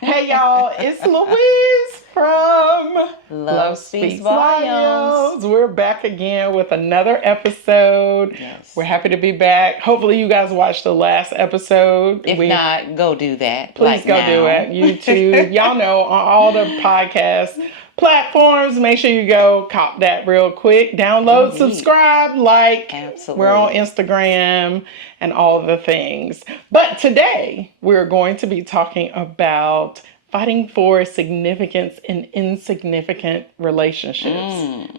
Hey y'all, it's Louise from Love Speaks Volumes. We're back again with another episode. Yes. We're happy to be back. Hopefully you guys watched the last episode. If not, go do that. Please go do it. YouTube. Y'all know on all the podcast platforms, make sure you go cop that real quick. Download, subscribe, like. Absolutely. We're on Instagram and all the things. But today we're going to be talking about fighting for significance in insignificant relationships.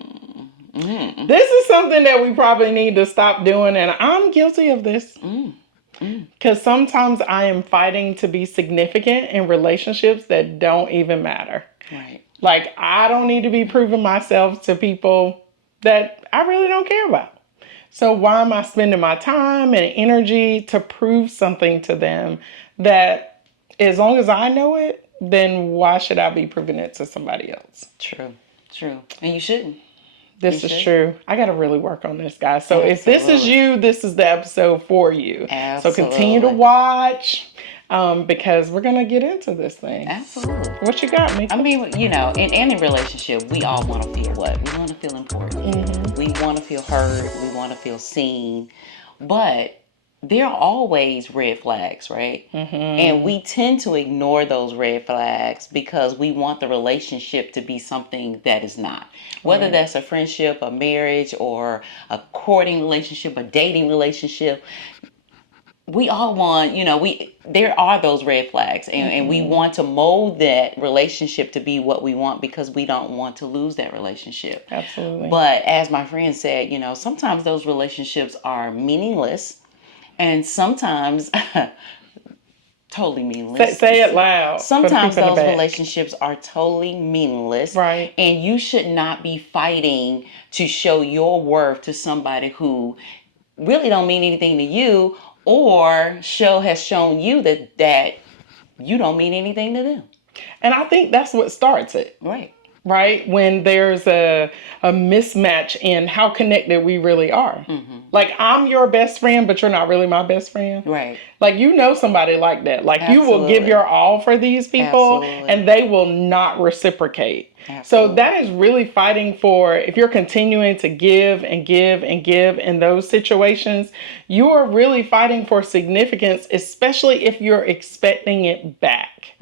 This is something that we probably need to stop doing, and I'm guilty of this. Because sometimes I am fighting to be significant in relationships that don't even matter. Right. Like, I don't need to be proving myself to people that I really don't care about. So why am I spending my time and energy to prove something to them that as long as I know it, then why should I be proving it to somebody else? True. And you shouldn't. This is true. I got to really work on this, guys. So if this is you, this is the episode for you. Absolutely. So continue to watch because we're going to get into this thing. Absolutely. What you got, Mekka? I mean, in any relationship, we all want to feel what? We want to feel important. We want to feel heard. We want to feel seen. But there are always red flags, right? And we tend to ignore those red flags because we want the relationship to be something that is not. Whether that's a friendship, a marriage, or a courting relationship, a dating relationship, we all want, there are those red flags, and we want to mold that relationship to be what we want because we don't want to lose that relationship. Absolutely. But as my friend said, sometimes those relationships are meaninless. And sometimes, totally meaninless. Say it loud. Sometimes those relationships are totally meaninless. Right. And you should not be fighting to show your worth to somebody who really don't mean anything to you or has shown you that you don't mean anything to them. And I think that's what starts it. Right? When there's a mismatch in how connected we really are. Like, I'm your best friend, but you're not really my best friend. Right. Like, somebody like that. Like, you will give your all for these people and they will not reciprocate. So that is really fighting for, if you're continuing to give and give and give in those situations, you are really fighting for significance, especially if you're expecting it back.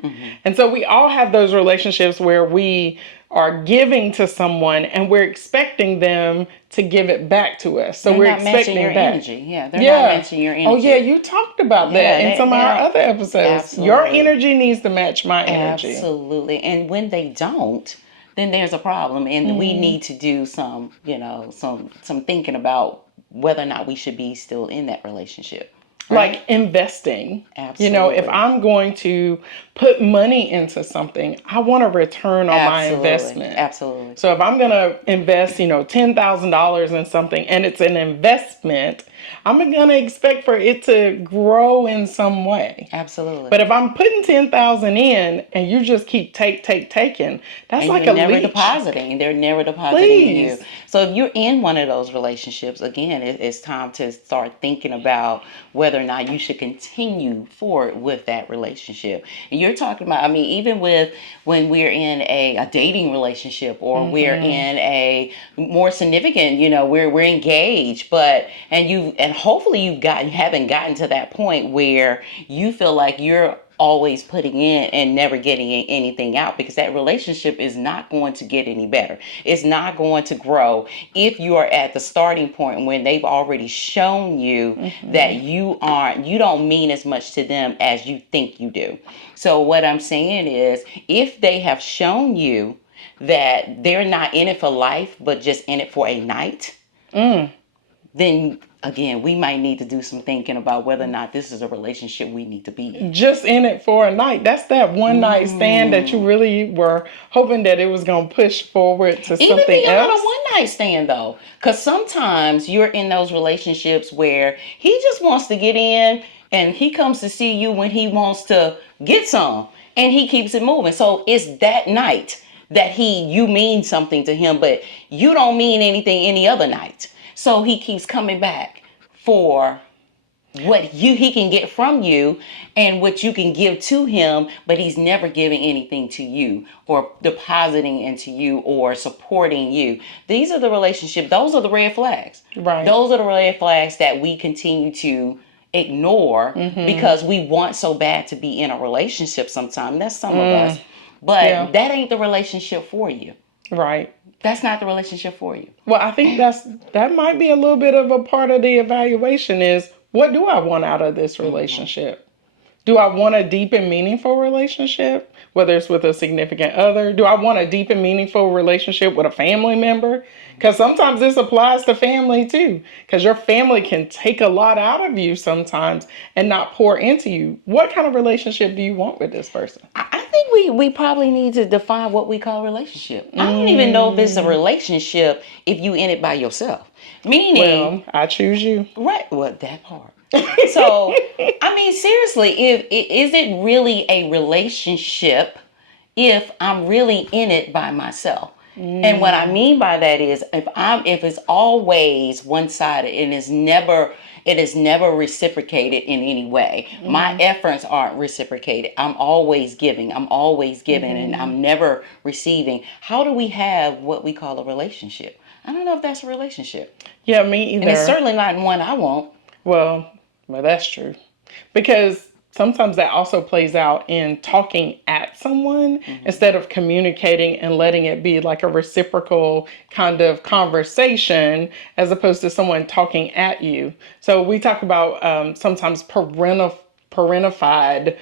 And so we all have those relationships where we are giving to someone and we're expecting them to give it back to us. So we're expecting your back. Energy. Yeah, they're not matching your energy. Oh yeah, you talked about that in some of our other episodes. Absolutely. Your energy needs to match my energy. Absolutely. And when they don't, then there's a problem, and we need to do some thinking about whether or not we should be still in that relationship. Right? Like investing. Absolutely. If I'm going to put money into something, I want a return on my investment. Absolutely. So if I'm going to invest, $10,000 in something and it's an investment, I'm going to expect for it to grow in some way. Absolutely. But if I'm putting 10,000 in and you just keep taking, that's and like you're a never leech. depositing. They're never depositing in you. So if you're in one of those relationships, again, it's time to start thinking about whether or not you should continue forward with that relationship. And you're talking about, even with when we're in a dating relationship or we're in a more significant, we're engaged, and hopefully you haven't gotten to that point where you feel like you're always putting in and never getting anything out, because that relationship is not going to get any better. It's not going to grow if you are at the starting point when they've already shown you that you don't mean as much to them as you think you do. So what I'm saying is, if they have shown you that they're not in it for life, but just in it for a night, then again, we might need to do some thinking about whether or not this is a relationship we need to be in. Just in it for a night. That's that one night stand that you really were hoping that it was going to push forward to something else. Even beyond a one night stand, though. Because sometimes you're in those relationships where he just wants to get in and he comes to see you when he wants to get some, and he keeps it moving. So it's that night that you mean something to him, but you don't mean anything any other night. So he keeps coming back for what he can get from you and what you can give to him, but he's never giving anything to you or depositing into you or supporting you. These are the relationships. Those are the red flags. Right. Those are the red flags that we continue to ignore because we want so bad to be in a relationship sometimes. That's some of us. But that ain't the relationship for you. Right. That's not the relationship for you. Well, I think that might be a little bit of a part of the evaluation is, what do I want out of this relationship? Do I want a deep and meaningful relationship, whether it's with a significant other? Do I want a deep and meaningful relationship with a family member? Because sometimes this applies to family too, because your family can take a lot out of you sometimes and not pour into you. What kind of relationship do you want with this person? I think we probably need to define what we call a relationship. I don't even know if it's a relationship if you in it by yourself. Meaning, well, I choose you. Right. Well, that part. So, I mean, seriously, is it really a relationship if I'm really in it by myself? And what I mean by that is if it's always one-sided and it is never reciprocated in any way. My efforts aren't reciprocated. I'm always giving, and I'm never receiving. How do we have what we call a relationship? I don't know if that's a relationship. Yeah, me either. And it's certainly not one I want. Well, that's true. Because sometimes that also plays out in talking at someone instead of communicating and letting it be like a reciprocal kind of conversation as opposed to someone talking at you. So we talk about sometimes parentified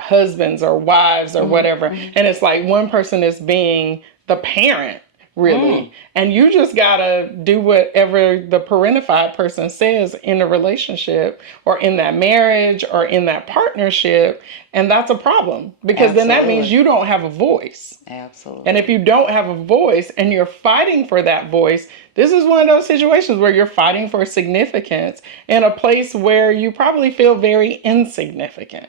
husbands or wives or whatever. And it's like one person is being the parent, really. And you just gotta do whatever the parentified person says in a relationship or in that marriage or in that partnership. And that's a problem because then that means you don't have a voice. Absolutely. And if you don't have a voice and you're fighting for that voice, this is one of those situations where you're fighting for significance in a place where you probably feel very insignificant.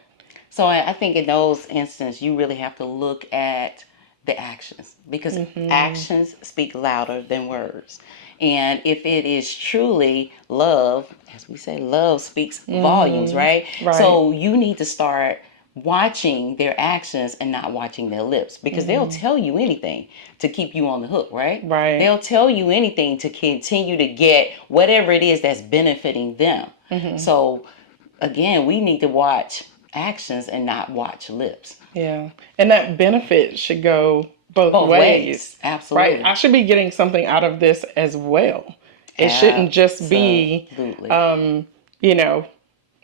So I think in those instances, you really have to look at the actions because actions speak louder than words. And if it is truly love, as we say, love speaks volumes, right? So you need to start watching their actions and not watching their lips because they'll tell you anything to keep you on the hook, right? They'll tell you anything to continue to get whatever it is that's benefiting them. So again, we need to watch actions and not watch lips. Yeah. And that benefit should go both ways. Absolutely. Right. I should be getting something out of this as well. It shouldn't just be,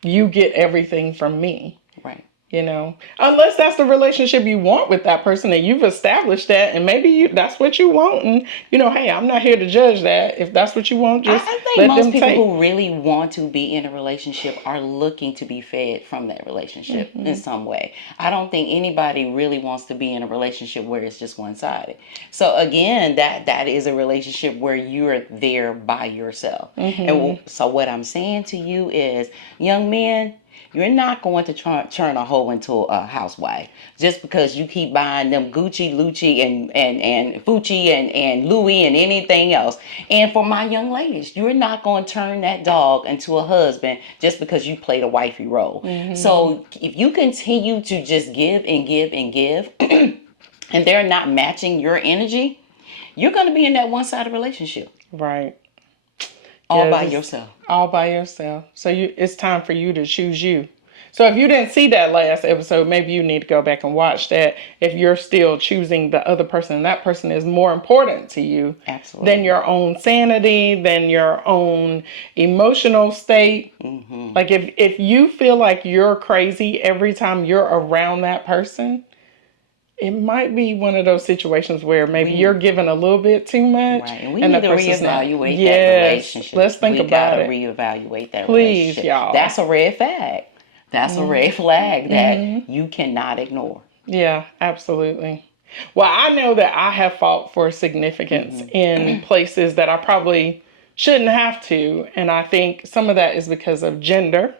you get everything from me. Right. Unless that's the relationship you want with that person and you've established that and maybe that's what you want. And, hey, I'm not here to judge that. If that's what you want, just I think let most them people take. who really want to be in a relationship are looking to be fed from that relationship in some way. I don't think anybody really wants to be in a relationship where it's just one-sided. So again, that is a relationship where you're there by yourself. And so what I'm saying to you is, young men, you're not going to turn a hoe into a housewife just because you keep buying them Gucci, Lucci, and Fucci and Louis and anything else. And for my young ladies, you're not going to turn that dog into a husband just because you played a wifey role. So if you continue to just give and give and give and they're not matching your energy, you're going to be in that one-sided relationship. Right. All by yourself. All by yourself. So it's time for you to choose you. So if you didn't see that last episode, maybe you need to go back and watch that if you're still choosing the other person and that person is more important to you than your own sanity, than your own emotional state. Like if you feel like you're crazy every time you're around that person, it might be one of those situations where maybe you're giving a little bit too much. Right. And we need to reevaluate that relationship. Let's think about it. We got to reevaluate that Please, relationship. y'all. That's a red flag. That's a red flag that you cannot ignore. Yeah, absolutely. Well, I know that I have fought for significance in places that I probably shouldn't have to. And I think some of that is because of gender.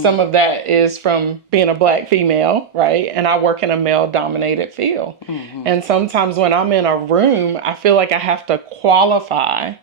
Some of that is from being a Black female, right? And I work in a male-dominated field. And sometimes when I'm in a room, I feel like I have to qualify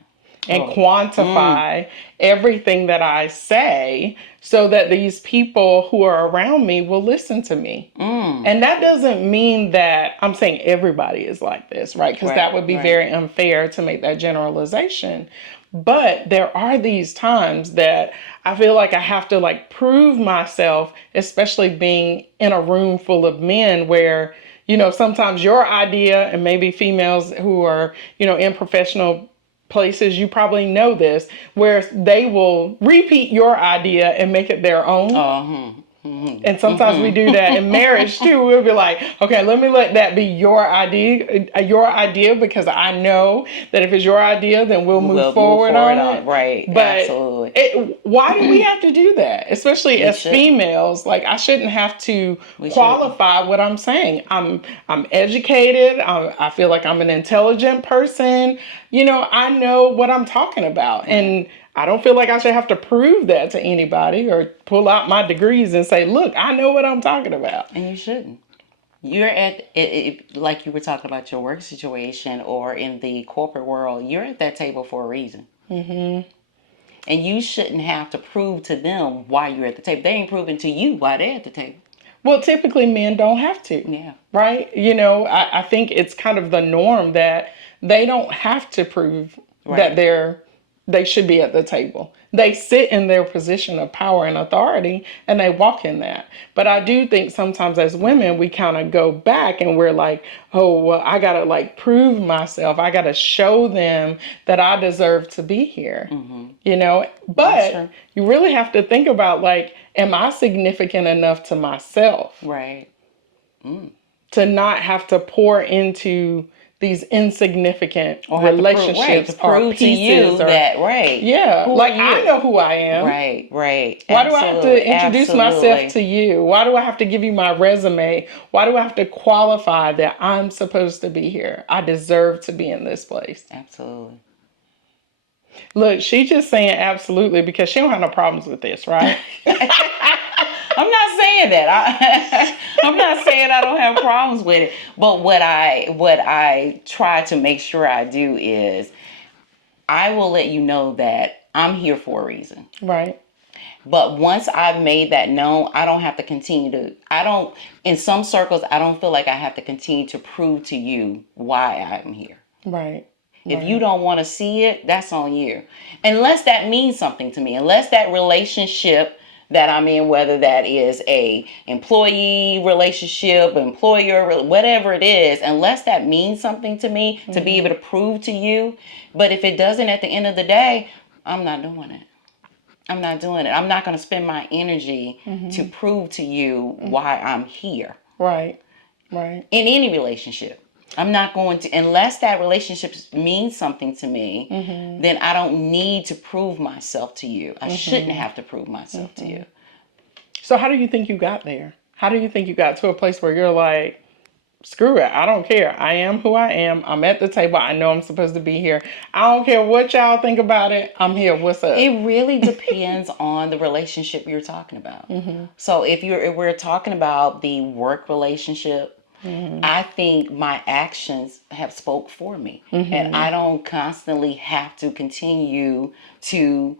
and quantify everything that I say so that these people who are around me will listen to me. And that doesn't mean that I'm saying everybody is like this, right? Because that would be very unfair to make that generalization. But there are these times that I feel like I have to like prove myself, especially being in a room full of men where, you know, sometimes your idea, and maybe females who are, you know, in professional places, you probably know this, where they will repeat your idea and make it their own. And sometimes we do that in marriage too. We'll be like, okay, let that be your idea, because I know that if it's your idea, then we'll move forward on it. Right. But absolutely. Why do we have to do that? Especially as females, like I shouldn't have to qualify what I'm saying. I'm educated. I feel like I'm an intelligent person. You know, I know what I'm talking about. And I don't feel like I should have to prove that to anybody or pull out my degrees and say, look, I know what I'm talking about. And you shouldn't. You're at it, like you were talking about your work situation or in the corporate world, you're at that table for a reason. And you shouldn't have to prove to them why you're at the table. They ain't proving to you why they're at the table. Well, typically men don't have to. Yeah. Right? You know, I think it's kind of the norm that they don't have to prove that they should be at the table. They sit in their position of power and authority and they walk in that. But I do think sometimes as women, we kind of go back and we're like, oh, well, I got to like prove myself. I got to show them that I deserve to be here, you know, but you really have to think about like, am I significant enough to myself? Right. To not have to pour into these insignificant relationships to prove to you that I know who I am. Right. Why do I have to introduce myself to you? Why do I have to give you my resume? Why do I have to qualify that I'm supposed to be here? I deserve to be in this place. Absolutely. Look, she's just saying absolutely because she don't have no problems with this, right? I'm not saying that. I'm not saying I don't have problems with it. But what I try to make sure I do is I will let you know that I'm here for a reason. Right. But once I've made that known, I don't have to continue to, in some circles, I don't feel like I have to continue to prove to you why I'm here. Right. If you don't want to see it, that's on you. Unless that means something to me, unless that relationship that I'm in, whether that is a employee relationship, employer, whatever it is, unless that means something to me to be able to prove to you. But if it doesn't at the end of the day, I'm not doing it. I'm not doing it. I'm not going to spend my energy to prove to you why I'm here. Right. In any relationship. I'm not going to, unless that relationship means something to me, then I don't need to prove myself to you. I shouldn't have to prove myself to you. So how do you think you got there? How do you think you got to a place where you're like, screw it, I don't care. I am who I am. I'm at the table. I know I'm supposed to be here. I don't care what y'all think about it. I'm here. What's up? It really depends on the relationship you're talking about. So if we're talking about the work relationship, I think my actions have spoke for me. And I don't constantly have to continue to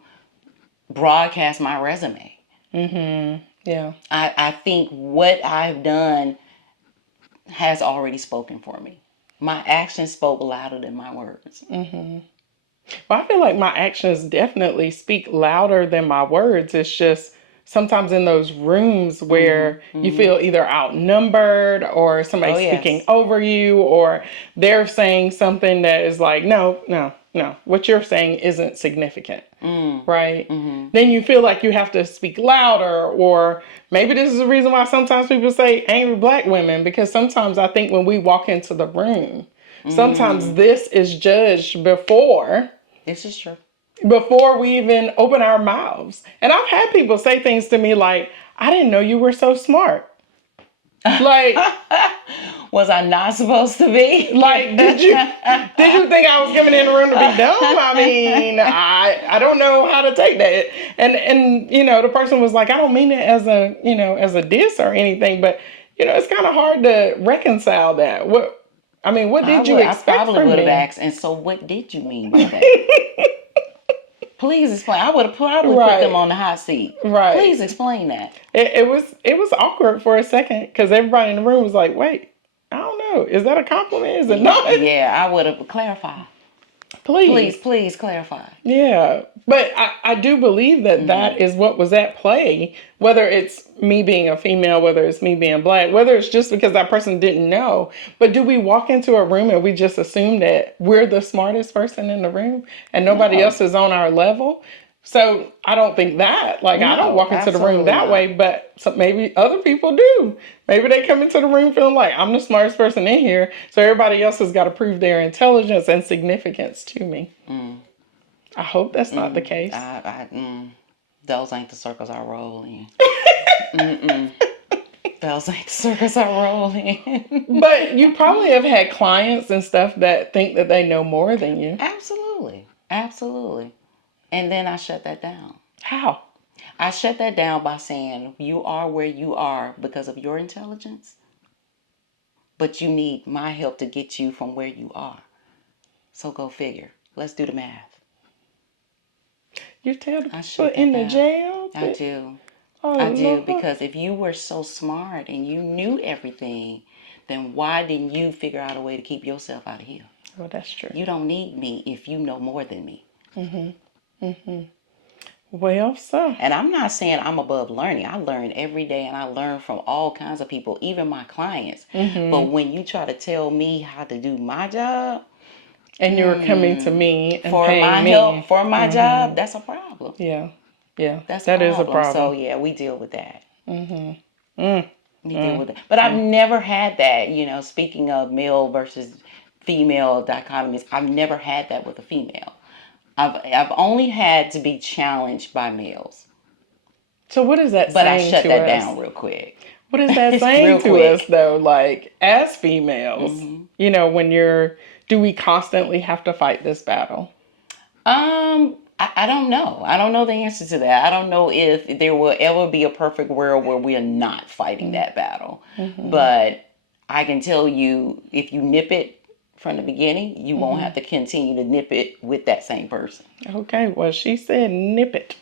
broadcast my resume. Yeah. I think what I've done has already spoken for me. My actions spoke louder than my words. Well, I feel like my actions definitely speak louder than my words. It's just sometimes in those rooms where you feel either outnumbered or somebody's speaking over you or they're saying something that is like, no, what you're saying isn't significant, right? Then you feel like you have to speak louder, or maybe this is the reason why sometimes people say angry black women, because sometimes I think when we walk into the room, sometimes this is judged before. This is true. Before we even open our mouths. And I've had people say things to me like, I didn't know you were so smart. Like, was I not supposed to be? Like, did you think I was coming in the room to be dumb? I mean, I don't know how to take that. And you know, the person was like, I don't mean it as a diss or anything, but you know, it's kind of hard to reconcile that. What did you expect I probably from would me? have asked, and so what did you mean by that? Please explain. I would have probably put them on the hot seat. Right. Please explain that. It was awkward for a second because everybody in the room was like, wait, I don't know. Is that a compliment? Is it not? Yeah, I would have clarified. Please clarify. Yeah. But I do believe that that is what was at play, whether it's me being a female, whether it's me being black, whether it's just because that person didn't know. But do we walk into a room and we just assume that we're the smartest person in the room and nobody else is on our level? So I don't think that. Like, I don't walk into the room that way, but maybe other people do. Maybe they come into the room feeling like I'm the smartest person in here, so everybody else has got to prove their intelligence and significance to me. I hope that's not the case. Those ain't the circles I roll in. Those ain't the circles I roll in. But you probably have had clients and stuff that think that they know more than you. Absolutely. And then I shut that down. How? I shut that down by saying, you are where you are because of your intelligence, but you need my help to get you from where you are. So go figure. Let's do the math. You tell the people in the jail? I do. Because if you were so smart and you knew everything, then why didn't you figure out a way to keep yourself out of here? Well, that's true. You don't need me if you know more than me. Well, so. And I'm not saying I'm above learning. I learn every day and I learn from all kinds of people, even my clients. But when you try to tell me how to do my job, and you're coming to me and for paying my help for my job, that's a problem. Yeah. That is a problem. So yeah, we deal with that. We deal with that. But I've never had that, speaking of male versus female dichotomies, I've never had that with a female. I've only had to be challenged by males. So what is that but saying to us? But I shut that down real quick. What is that saying to us, though? Like, as females, do we constantly have to fight this battle? I don't know. I don't know the answer to that. I don't know if there will ever be a perfect world where we are not fighting that battle. But I can tell you, if you nip it from the beginning, you won't have to continue to nip it with that same person. Okay, well, she said nip it.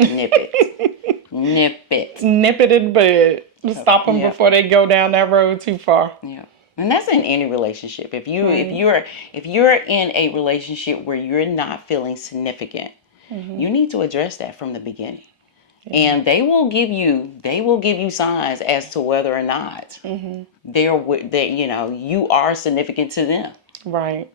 Nip it. Nip it. Nip it in the bud. Stop them before they go down that road too far. Yeah. And that's in any relationship. If you're in a relationship where you're not feeling significant, you need to address that from the beginning. And they will give you signs as to whether or not you are significant to them. Right.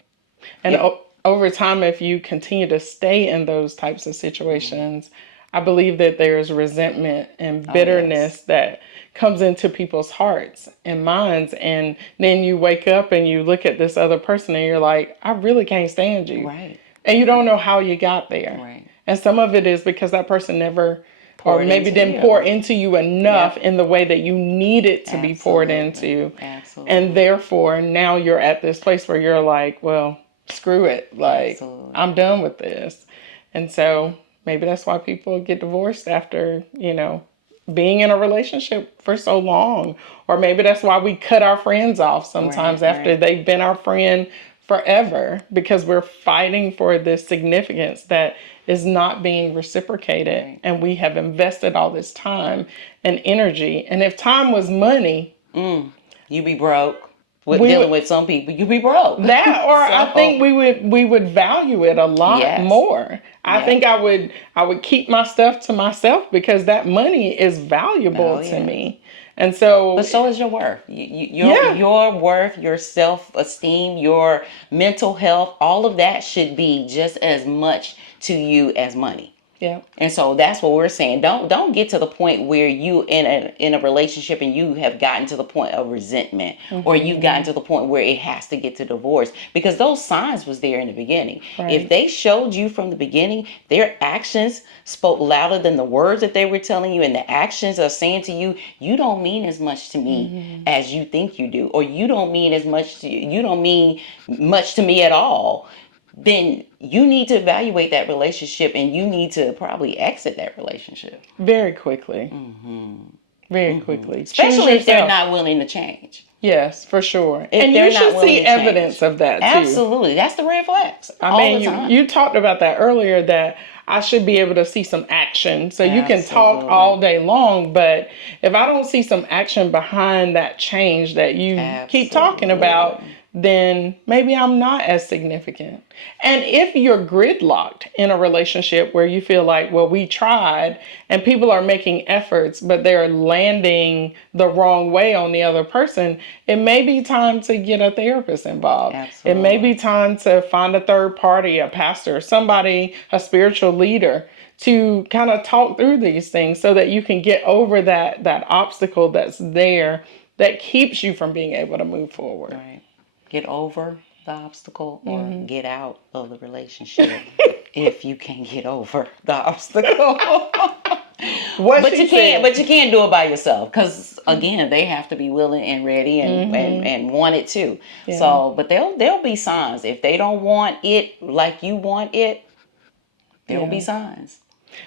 And over time, if you continue to stay in those types of situations, I believe that there's resentment and bitterness that comes into people's hearts and minds. And then you wake up and you look at this other person and you're like, I really can't stand you. Right. And you don't know how you got there. Right. And some of it is because that person never didn't pour into you enough in the way that you need it to be poured into. Absolutely. And therefore, now you're at this place where you're like, well, screw it. Like, I'm done with this. And so maybe that's why people get divorced after, being in a relationship for so long. Or maybe that's why we cut our friends off sometimes after they've been our friend forever, because we're fighting for this significance that is not being reciprocated. And we have invested all this time and energy. And if time was money, you'd be broke. Dealing with some people, you'd be broke. That, or I think we would value it a lot more. I think I would keep my stuff to myself because that money is valuable to me. And so, but so is your worth. Your worth, your self-esteem, your mental health, all of that should be just as much to you as money. Yeah. And so that's what we're saying. Don't get to the point where you in a relationship and you have gotten to the point of resentment or you've gotten to the point where it has to get to divorce, because those signs was there in the beginning. Right. If they showed you from the beginning, their actions spoke louder than the words that they were telling you, and the actions are saying to you, you don't mean as much to me as you think you do, or you don't mean much to me at all, then you need to evaluate that relationship and you need to probably exit that relationship. Very quickly. very quickly. Especially if they're not willing to change. Yes, for sure. And you should see evidence of that too. Absolutely. That's the red flags. I mean, you talked about that earlier, that I should be able to see some action. So you can talk all day long, but if I don't see some action behind that change that you keep talking about, then maybe I'm not as significant. And if you're gridlocked in a relationship where you feel like, well, we tried and people are making efforts, but they're landing the wrong way on the other person, it may be time to get a therapist involved. Absolutely. It may be time to find a third party, a pastor, somebody, a spiritual leader, to kind of talk through these things so that you can get over that obstacle that's there that keeps you from being able to move forward. Right. Get over the obstacle or get out of the relationship if you can get over the obstacle. But you can't do it by yourself, because again, they have to be willing and ready and want it too. Yeah. So, but there'll be signs if they don't want it like you want it. There'll be signs.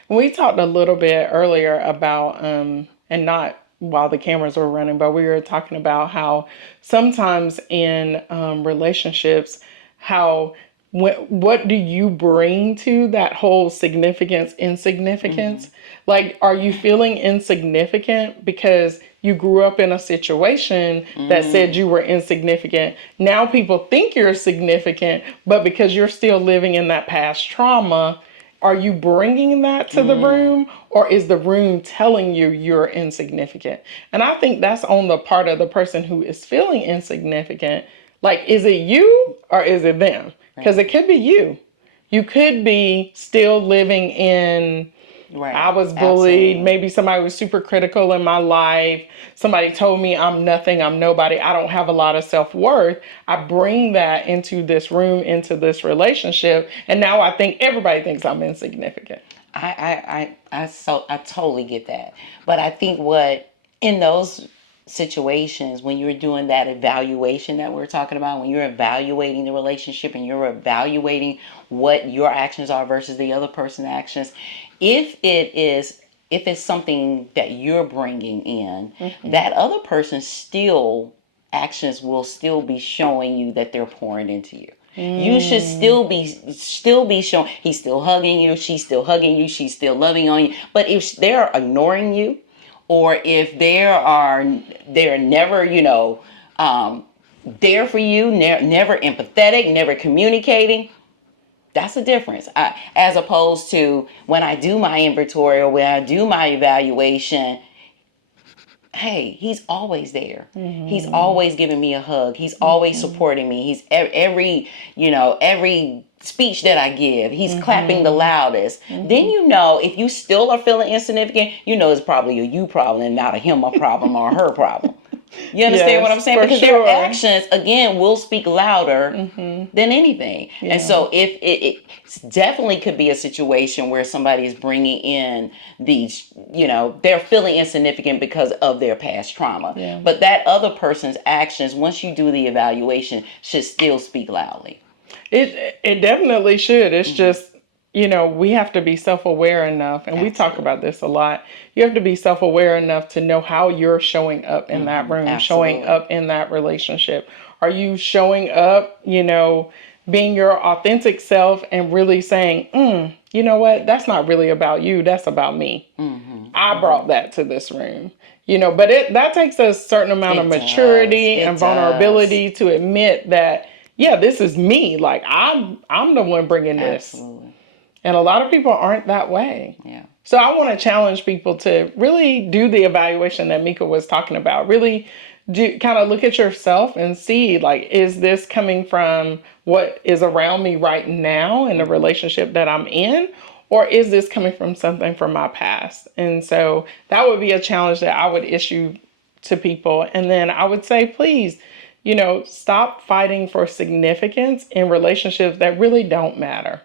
We talked a little bit earlier about and not while the cameras were running, but we were talking about how sometimes in relationships, what do you bring to that whole insignificance? Like, are you feeling insignificant because you grew up in a situation that said you were insignificant? Now people think you're significant, but because you're still living in that past trauma, are you bringing that to the room, or is the room telling you you're insignificant? And I think that's on the part of the person who is feeling insignificant. Like, is it you or is it them? Because it could be you. You could be still living in, I was bullied. Absolutely. Maybe somebody was super critical in my life. Somebody told me I'm nothing, I'm nobody, I don't have a lot of self-worth. I bring that into this room, into this relationship, and now I think everybody thinks I'm insignificant. I totally get that. But I think in those situations, when you're doing that evaluation that we're talking about, when you're evaluating the relationship and you're evaluating what your actions are versus the other person's actions, if it's something that you're bringing in, that other person's actions will still be showing you that they're pouring into you. You should still be showing. He's still hugging you. She's still hugging you. She's still loving on you. But if they're ignoring you, or if they're never, there for you, never empathetic, never communicating, that's a difference. As opposed to when I do my inventory or when I do my evaluation, hey, he's always there. He's always giving me a hug. He's always supporting me. He's every speech that I give, he's clapping the loudest. Then if you still are feeling insignificant, it's probably a you problem and not a him a problem or a her problem. You understand what I'm saying? Because their actions, again, will speak louder than anything. Yeah. And so if it definitely could be a situation where somebody is bringing in these, they're feeling insignificant because of their past trauma. Yeah. But that other person's actions, once you do the evaluation, should still speak loudly. It definitely should. It's just, we have to be self-aware enough, and we talk about this a lot. You have to be self-aware enough to know how you're showing up in that room, showing up in that relationship. Are you showing up, being your authentic self and really saying, you know what, that's not really about you, that's about me. I brought that to this room. But that takes a certain amount of maturity and vulnerability to admit that, yeah, this is me. Like, I'm the one bringing this. Absolutely. And a lot of people aren't that way. Yeah. So I want to challenge people to really do the evaluation that Mekka was talking about. Really kind of look at yourself and see, like, is this coming from what is around me right now in the relationship that I'm in? Or is this coming from something from my past? And so that would be a challenge that I would issue to people. And then I would say, please, stop fighting for significance in relationships that really don't matter.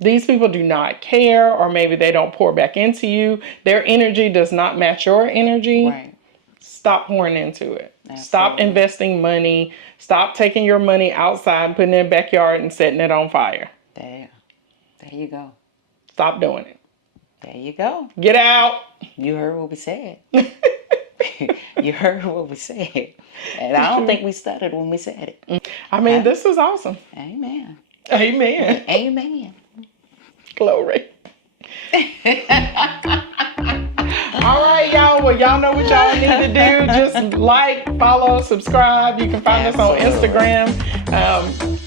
These people do not care, or maybe they don't pour back into you. Their energy does not match your energy. Right. Stop pouring into it. Absolutely. Stop investing money. Stop taking your money outside and putting it in the backyard and setting it on fire. There you go. Stop doing it. There you go. Get out. You heard what we said. You heard what we said. And I don't think we stuttered when we said it. I mean, this was awesome. Amen. Amen. Amen. Glory. All right, y'all. Well, y'all know what y'all need to do. Just like, follow, subscribe. You can find us on Instagram,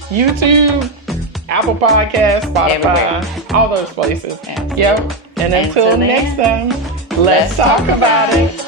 YouTube, Apple Podcasts, Spotify, all those places. Absolutely. Yep. And until next time, let's talk about it.